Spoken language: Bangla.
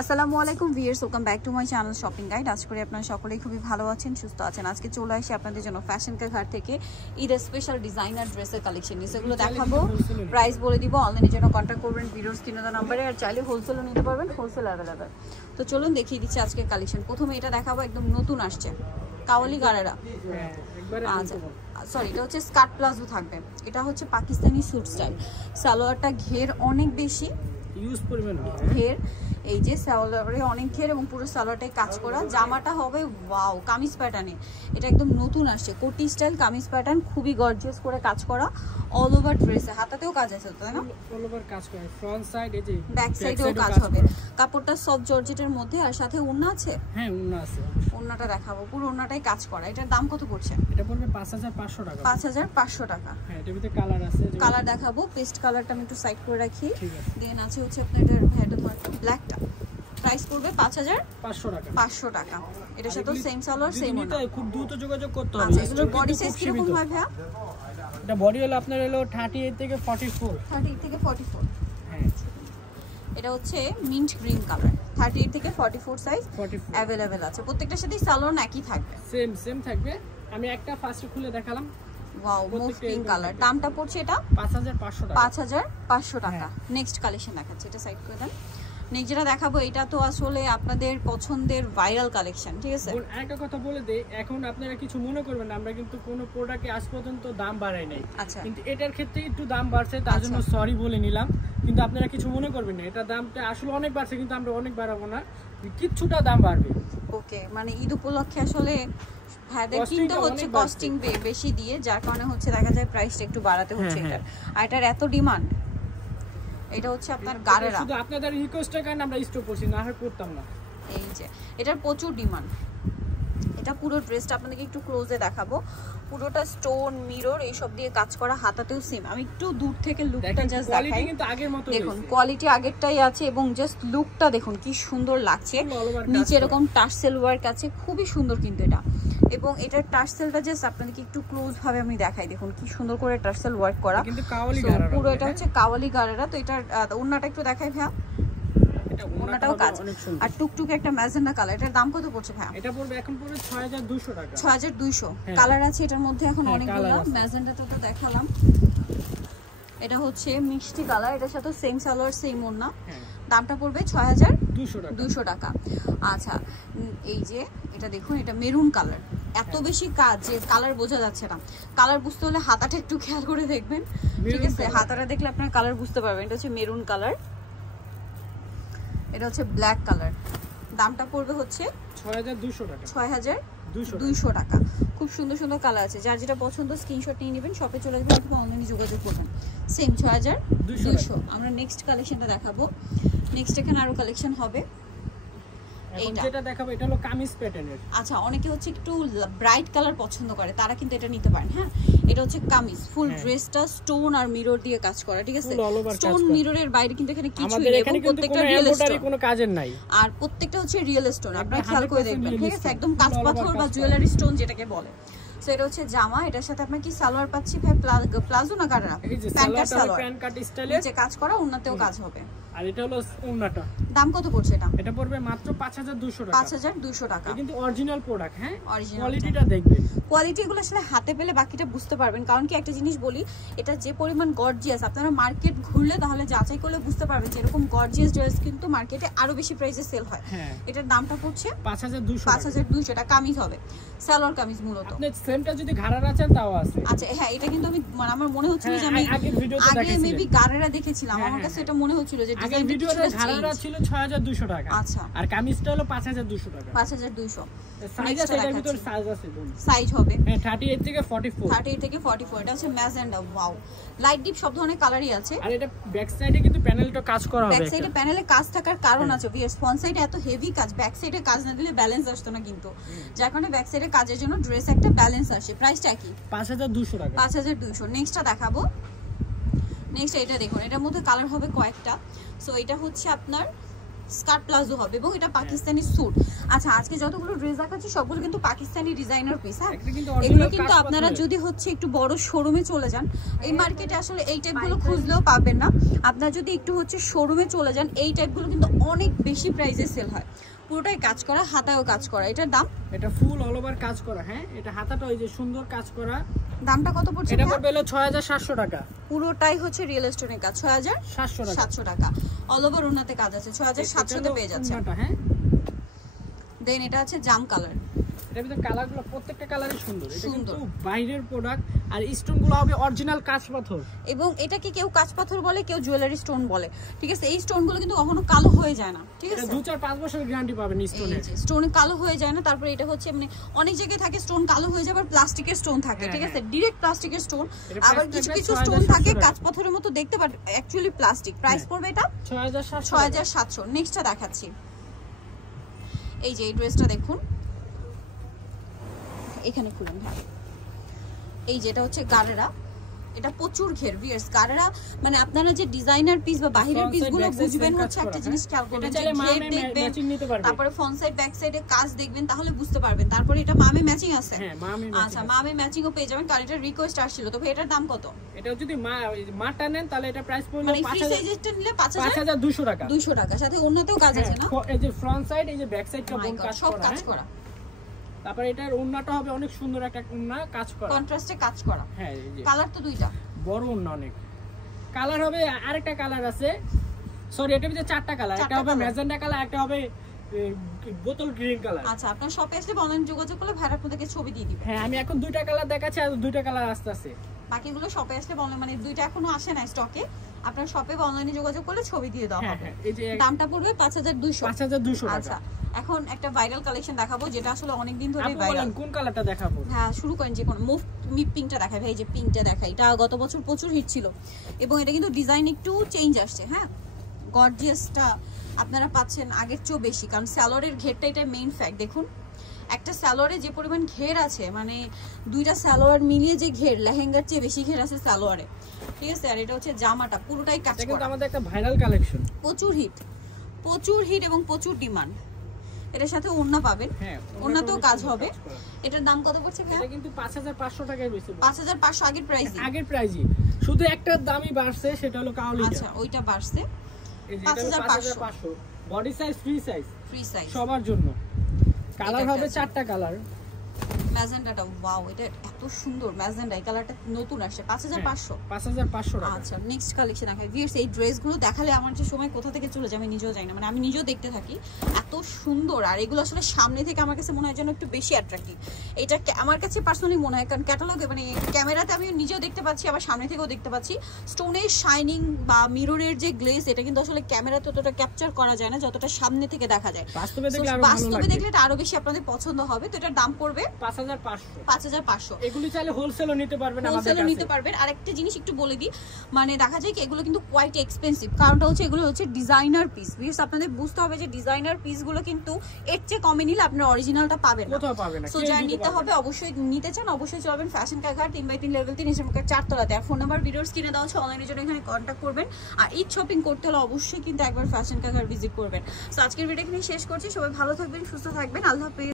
আসসালামু আলাইকুম viewers, welcome back to my channel shopping guide. আশা করি আপনারা সকলেই খুবই ভালো আছেন, সুস্থ আছেন। আজকে চলে আসি আপনাদের জন্য ফ্যাশন কা ঘাট থেকে ঈদের স্পেশাল ডিজাইনার ড্রেসের কালেকশন নিয়ে সেগুলো দেখাবো। প্রাইস বলে দিব, অনলাইনের জন্য কন্ট্যাক্ট করবেন ভিডিওর স্ক্রিনে দেওয়া নাম্বারে, আর চাইলে হোলসেলও নিতে পারবেন, হোলসেল অ্যাভেলেবেল। তো চলুন দেখিয়ে দিচ্ছি আজকের কালেকশন। প্রথমে এটা দেখাবো, একদম নতুন আসছে কাওয়ালি গারারা। আচ্ছা সরি, এটা হচ্ছে স্কার্ট প্লাজো থাকবে। এটা হচ্ছে পাকিস্তানি স্যুট স্টাইল। সালোয়ারটা ঘের অনেক বেশি, ইউজ পরিমাণ ঘের, এই যে সালোয়ারে অনেক ঘের এবং পুরো সালোয়ারটাই কাজ করা। জামাটা হবে ওয়াও কামিজ প্যাটার্নে, এটা একদম নতুন আসছে কোটি স্টাইল কামিজ প্যাটার্ন, খুবই গর্জিয়াস করে কাজ করা। অল ওভার ড্রেসে হাতাতেও কাজ আছে, তাই না? অল ওভার কাজ করে, ফ্রন্ট সাইড এই যে ব্যাক সাইডেও কাজ হবে। কাপড়টা সফট জর্জেটের মধ্যে, আর সাথে ওড়না আছে। হ্যাঁ ওড়না আছে, ওড়নাটা দেখাবো, পুরো ওড়নাটাই কাজ করা। এটার দাম কত পড়ছে? এটা পড়বে 5500 টাকা। 5500 টাকা। হ্যাঁ এটার ভিতরে কালার আছে, কালার দেখাবো। পেস্ট কালারটা আমি একটু সাইড করে রাখি। ঠিক আছে। দেন আছে হচ্ছে আপনার এটার ভ্যাটা ব্ল্যাকটা, প্রাইস পড়বে 5500 টাকা। 500 টাকা। এটার সাথে সেম সালোয়ার সেম ওড়না। খুব দ্রুত যোগাযোগ করতে হবে। আচ্ছা, এগুলোর বডি সাইজ কি রকম হয় ভাইয়া? এটা বডি হলো আপনার হলো 38 থেকে 44। 38 থেকে 44। হ্যাঁ এটা হচ্ছে মিন্ট গ্রিন কালার। 38 থেকে 44 সাইজ अवेलेबल আছে। প্রত্যেকটার সাথে সালোয়ার একই থাকবে, সেম থাকবে। আমি একটা ফার্স্ট খুলে দেখালাম। Wow move pink colour. দামটা পড়ছে এটা 5500 টাকা। 5500 টাকা। নেক্সট কালেকশন দেখাচ্ছি, এটা সাইড করে দেন। নেক্সট যেটা দেখাবো, এটা তো আসলে আপনাদের পছন্দের ভাইরাল কালেকশন, ঠিক আছে? একটা কথা বলে দেই, এখন আপনারা কিছু মনে করবেন না, আমরা কিন্তু কোনো প্রোডাক্টে আজ পর্যন্ত দাম বাড়াই নাই। আচ্ছা, কিন্তু এটার ক্ষেত্রে একটু দাম বাড়ছে, তার জন্য সরি বলে নিলাম। কিন্তু আপনারা কিছু মনে করবেন না, এটা দামটা আসলে অনেক বাড়ছে, কিন্তু আমরা অনেক বাড়াবো না, কিছুটা দাম বাড়বে। ওকে, মানে ঈদ উপলক্ষে আসলে ভাইদের কিনতে হচ্ছে কস্টিং বেশি দিয়ে, যার কারণে হচ্ছে দেখা যায় প্রাইসটা একটু বাড়াতে হচ্ছে এটা। আর এটার এত ডিমান্ড, এটা হচ্ছে আপনার গারেরা। শুধু আপনাদের রিকোয়েস্টের কারণে আমরা স্টক করছি, না হয় করতাম না। এই যে এটার প্রচুর ডিমান্ড। এটা পুরো ড্রেসটা আপনাদেরকে একটু ক্লোজে দেখাবো। পুরোটা স্টোন মিরর এইসব দিয়ে কাজ করা, হাতাতেও সেম। আমি একটু দূর থেকে লুকটা জাস্ট দেখাই। কিন্তু আগের মতো দেখুন কোয়ালিটি আগেরটাই আছে, এবং জাস্ট লুকটা দেখুন কি সুন্দর লাগছে। নিচে এরকম টার্সেল ওয়ার্ক আছে, খুবই সুন্দর কিন্তু এটা। এবং এটার টার্সেলটা জাস্ট আপনাদেরকে একটু ক্লোজ ভাবে আমি দেখাই, দেখুন কি সুন্দর করে টার্সেল ওয়ার্ক করা। কিন্তু কাওয়ালি গারারা, পুরো এটা হচ্ছে কাওয়ালি গারারা। তো এটার ওড়নাটা একটু দেখাই ভাইয়া। ওড়নাটাও কাজ, আর টুকটুকে একটা ম্যাজেন্ডা কালার। এটার দাম কত পড়ছে ভাইয়া? এটা পড়বে এখন পড়বে 6200 টাকা। 6200। কালার আছে এটার মধ্যে এখন অনেকগুলো। ম্যাজেন্ডাটা তো দেখালাম, এটা হচ্ছে মিষ্টি কালার। এটার সাথে সেম সালোয়ার সেম ওড়না। দামটা পড়বে 6200 টাকা। আচ্ছা, এই যে এটা দেখুন, এটা মেরুন কালার। এত বেশি কাজ যে কালার বোঝা যাচ্ছে না। কালার বুঝতে হলে হাতাটা একটু খেয়াল করে দেখবেন, ঠিক আছে? হাতাটা দেখলে আপনার কালার বুঝতে পারবেন। এটা হচ্ছে মেরুন কালার, এটা হচ্ছে ব্ল্যাক কালার। দামটা পড়বে হচ্ছে 6200 টাকা। 6200 টাকা। খুব সুন্দর সুন্দর কালার আছে, যার যেটা পছন্দ স্ক্রিনশট নিয়ে নেবেন, শপে চলে আসবেন অথবা অনলাইনে যোগাযোগ করবেন। সেম 6200। আমরা নেক্সট কালেকশনটা দেখাবো। নেক্সট এখানে আরো কালেকশন হবে। যেটা দেখাবো এটা হলো কামিজ প্যাটার্নের। আচ্ছা, অনেকে হচ্ছে একটু ব্রাইট কালার পছন্দ করে, তারা কিন্তু এটা নিতে পারেন। হ্যাঁ, এটা হচ্ছে কামিজ, ফুল ড্রেসটা স্টোন আর মিরর দিয়ে কাজ করা, ঠিক আছে? স্টোন মিররের বাইরে কিন্তু এখানে কিছুই নেই, প্রত্যেকটা রিয়েল স্টোন, কোনো কাজের নাই। আর প্রত্যেকটা হচ্ছে রিয়েল স্টোন, আপনারা খেয়াল করে দেখবেন, ঠিক আছে? একদম কাঁচ পাথর বা জুয়েলারি স্টোন যেটাকে বলে। সো এটা হচ্ছে জামা। এটার সাথে আপনার কি সালোয়ার পাচ্ছি ভাই? প্লাজো না গারারা? প্যান্ট কাট সালোয়ার, প্যান্ট কাট স্টাইলে নিচে কাজ করা, ওন্নাতেও কাজ হবে। আর এটা হলো ওন্নাটা। দাম কত পড়ছে এটা? এটা পড়বে মাত্র 5200 টাকা। 5200 টাকা। কিন্তু অরিজিনাল প্রোডাক্ট। হ্যাঁ, অরিজিনাল কোয়ালিটিটা দেখবেন। কোয়ালিটি এগুলো আসলে হাতে পেলে বাকিটা বুঝতে পারবেন। কারণ কি, একটা জিনিস বলি, এটা যে পরিমাণ গর্জিয়াস, আপনারা মার্কেট ঘুরলে তাহলে যাচাই করলে বুঝতে পারবেন যে এরকম গর্জিয়াস ড্রেস কিন্তু মার্কেটে আরো বেশি প্রাইসে সেল হয়। এটার দামটা পড়ছে 5200 টাকা। কামিজ হবে, সালোয়ার কামিজ মূলত। আপনি সেমটা যদি ঘাড়ারা চান তাও আছে। আচ্ছা, হ্যাঁ, এটা কিন্তু আমি আমার মনে হচ্ছিল যে আমি আগে মেবি গারেরা দেখেছিলাম, আমার কাছে এটা মনে হচ্ছিল যে ডিজাইন ভিডিওটা ঘাড়ারা ছিল 6200 টাকা। আচ্ছা, আর কামিজটা হলো 5200 টাকা। 5200 সাইজ আছে, এর ভিতর সাইজ আছে, সাইজ হবে 38 থেকে 44। 38 থেকে 44। এটা হচ্ছে ম্যাজেন্ডা। ওয়াও, লাইট ডিপ সব ধরনের কালারই আছে। আর এটা ব্যাক সাইডে কিন্তু প্যানেলটা কাজ করা হবে। ব্যাক সাইডে প্যানেলে কাজ থাকার কারণ আছে, ভিউয়ার্স। ফ্রন্ট সাইডে এত হেভি কাজ, ব্যাক সাইডে কাজ না দিলে ব্যালেন্স আসতো না কিন্তু, যার কারণে ব্যাক সাইডে কাজের জন্য ড্রেস একটা ব্যালেন্স আসে। প্রাইসটা কি? 5200 টাকা। 5200। নেক্সটটা দেখাবো। নেক্সট এটা দেখুন, এটার মধ্যে কালার হবে কয়েকটা। সো এটা হচ্ছে আপনার স্কার্ট প্লাজো হবে এবং এটা পাকিস্তানি স্যুট। আচ্ছা আজকে যতগুলো ড্রেস দেখাচ্ছি সবগুলো কিন্তু পাকিস্তানি ডিজাইনার পিস। হ্যাঁ এগুলো কিন্তু আপনারা যদি হচ্ছে একটু বড় শোরুমে চলে যান, এই মার্কেটে আসলে এই টাইপগুলো খুঁজলেও পাবেন না। আপনারা যদি একটু হচ্ছে শোরুমে চলে যান, এই টাইপগুলো কিন্তু অনেক বেশি প্রাইসে সেল হয়। পুরোটাই কাজ করা, হাতায়ও কাজ করা। এটার দাম, এটা ফুল অল ওভার কাজ করা। হ্যাঁ এটা হাতাটা ওই যে সুন্দর কাজ করা। দামটা কত পড়ছে? এটা পড়বে হলো 6700 টাকা। পুরোটাই হচ্ছে রিয়েল স্টোনের কাজ, 6700 টাকা। অল ওভার ওনাতে কাজ আছে, 6700 তে পেয়ে যাচ্ছে। হ্যাঁ দেন এটা আছে জাম কালার। এর ভিতরে কালারগুলো প্রত্যেকটা কালারই সুন্দর। এটা কিন্তু বাইরের প্রোডাক্ট আর স্টোনগুলো হবে অরিজিনাল কাঁচ পাথর। এবং এটাকে কেউ কাঁচ পাথর বলে, কেউ জুয়েলারি স্টোন বলে। ঠিক আছে, এই স্টোনগুলো কিন্তু কখনো কালো হয়ে যায় না। ঠিক আছে, 2-4-5 বছরের গ্যারান্টি পাবেন স্টোনের। স্টোনে কালো হয়ে যায় না। তারপরে এটা হচ্ছে মানে অনেক জায়গায় থাকে স্টোন কালো হয়ে যায়, আবার প্লাস্টিকের স্টোন থাকে। ঠিক আছে, ডাইরেক্ট প্লাস্টিকের স্টোন। আবার কিছু কিছু স্টোন থাকে কাঁচ পাথরের মতো দেখতে, বাট অ্যাকচুয়ালি প্লাস্টিক। প্রাইস পড়বে এটা 6700। নেক্সটটা দেখাচ্ছি। এই যে এই ড্রেসটা দেখুন, এখানে খুলুন। হ্যাঁ এই যেটা হচ্ছে গারেরা, এটা প্রচুর ঘের ভিউয়ার্স। গারেরা মানে আপনারা যে ডিজাইনার পিস বা বাহিরের পিসগুলো বুঝবেন হচ্ছে একটা জিনিস খেয়াল করবেন, যে ঘের দেখবেন, তারপরে ফ্রন্ট সাইড ব্যাক সাইডে কাজ দেখবেন, তাহলে বুঝতে পারবেন। তারপরে এটা মামে ম্যাচিং আছে। হ্যাঁ মামে ম্যাচিং। আচ্ছা মামে ম্যাচিংও পেয়ে যাবেন, কারণ এটা রিকোয়েস্ট আসছিল। তবে এটার দাম কত? এটা যদি মাটা নেন তাহলে এটা প্রাইস পড়বে মানে ফ্রি সাইজেরটা নিলে 5200 টাকা। 200 টাকা, সাথে অন্যতেও কাজ আছে না? এই যে ফ্রন্ট সাইড, এই যে ব্যাক সাইডটা সব কাজ করা। তারপর এটার ওন্নাটা হবে অনেক সুন্দর একটা ওন্না কাজ করা, কন্ট্রাস্টে কাজ করা। হ্যাঁ এই যে কালার তো দুইটা, বড় ওন্না অনেক। কালার হবে আরেকটা কালার আছে, সরি এটার ভিতরে 4টা কালার। একটা হবে ম্যাজেন্টা কালার, একটা হবে বোতল গ্রিন কালার। আচ্ছা আপনার শপে আসলে অনলাইন যোগাযোগ করলে ভাইরা আপনাদেরকে ছবি দিয়ে দিবে। হ্যাঁ আমি এখন 2টা কালার দেখাচ্ছি, আর 2টা কালার আসতে আছে। বাকিগুলো শপে আসলে মানে 2টা এখনো আসে না স্টকে। আপনার শপে বা অনলাইনে যোগাযোগ করলে ছবি দিয়ে দাও হবে। এই যে দামটা পড়বে 5200 টাকা। আচ্ছা এখন একটা ভাইরাল কালেকশন দেখাবো, যেটা আসলে অনেক দিন ধরে ভাইরাল। কোন কালারটা দেখাবো? হ্যাঁ শুরু করেন, যে কোন মুভ পিঙ্কটা দেখাই ভাই। এই যে পিঙ্কটা দেখাই, এটা গত বছর প্রচুর হিট ছিল এবং এটা কিন্তু ডিজাইন একটু চেঞ্জ আসছে। হ্যাঁ গর্জিয়াসটা আপনারা পাচ্ছেন আগের চেয়েও বেশি, কারণ স্যালোয়ারের ঘেরটা এটা মেইন ফ্যাক্ট। দেখুন একটা স্যালোয়ারে যে পরিমাণ ঘের আছে, মানে দুইটা স্যালোয়ার মিলিয়ে যে ঘের, লেহেঙ্গার চেয়ে বেশি ঘের আছে স্যালোয়ারে। ঠিক আছে, আর এটা হচ্ছে জামাটা পুরোটাই কাজ করা। আমাদের একটা ভাইরাল কালেকশন, প্রচুর হিট এবং প্রচুর ডিমান্ড। এটার সাথে ওড়না পাবেন, ওড়নাতেও কাজ হবে। এটার দাম কত পড়ছে? এটা কিন্তু 5500 টাকায় বেশি। 5500 আগের প্রাইসই। শুধু একটা দামই বাড়ছে, সেটা হলো কাউলিটা। আচ্ছা ওইটা বাড়ছে 5500। বডি সাইজ ফ্রি সাইজ সবার জন্য। কালার হবে 4টা কালার। ম্যাজেন্টাটা ওয়াও, এটা এত সুন্দর ম্যাজেন্টা, এই কালারটা নতুন আসছে। 5500 টাকা। আচ্ছা নেক্সট কালেকশন দেখাই। ভিউয়ার্স এই ড্রেসগুলো দেখালে আমার যে সময় কোথা থেকে চলে যায় আমি নিজেও জানি না, মানে আমি নিজেও দেখতে থাকি, এত সুন্দর। আর এগুলো আসলে সামনে থেকে আমার কাছে মনে হয় যেন একটু বেশি অ্যাট্রাক্টিভ। এটা আমার কাছে পার্সোনালি মনে হয়, কারণ ক্যাটালগে মানে ক্যামেরাতে আমি নিজেও দেখতে পাচ্ছি, আবার সামনে থেকেও দেখতে পাচ্ছি স্টোনের শাইনিং বা মিররের যে গ্লেজ, এটা কিন্তু আসলে ক্যামেরাতে ততটা ক্যাপচার করা যায় না যতটা সামনে থেকে দেখা যায়। বাস্তবে দেখলে এটা আরো বেশি আপনাদের পছন্দ হবে। তো এটার দাম পড়বে 5500। এগুলি চাইলে হোলসেলও নিতে পারবেন, হোলসেলও নিতে পারবেন। আরেকটা জিনিস একটু বলে দিই, মানে দেখা যায় কি এগুলো কিন্তু কোয়াইট এক্সপেন্সিভ, কারণটা হচ্ছে এগুলো হচ্ছে ডিজাইনার পিস। বিকজ আপনাদের বুঝতে হবে যে ডিজাইনার পিসগুলো কিন্তু এর চেয়ে কমে নিলে আপনারা অরিজিনালটা পাবেন না। সো যারা নিতে হবে অবশ্যই নিতে চান, অবশ্যই চলবেন ফ্যাশন কাঘাট 3x3 লেভেল 3 ইসলামপুর 4 তলাতে। আর ফোন নাম্বার ভিডিওস কিনে দেওয়া হচ্ছে, অনলাইনের জন্য এখানে কন্ট্যাক্ট করবেন। আর ঈদ শপিং করতে হলে অবশ্যই কিন্তু একবার ফ্যাশন কাঘাট ভিজিট করবেন। সো আজকের ভিডিও এখানে শেষ করছি। সবাই ভালো থাকবেন, সুস্থ থাকবেন, আল্লাহ হাফেজ।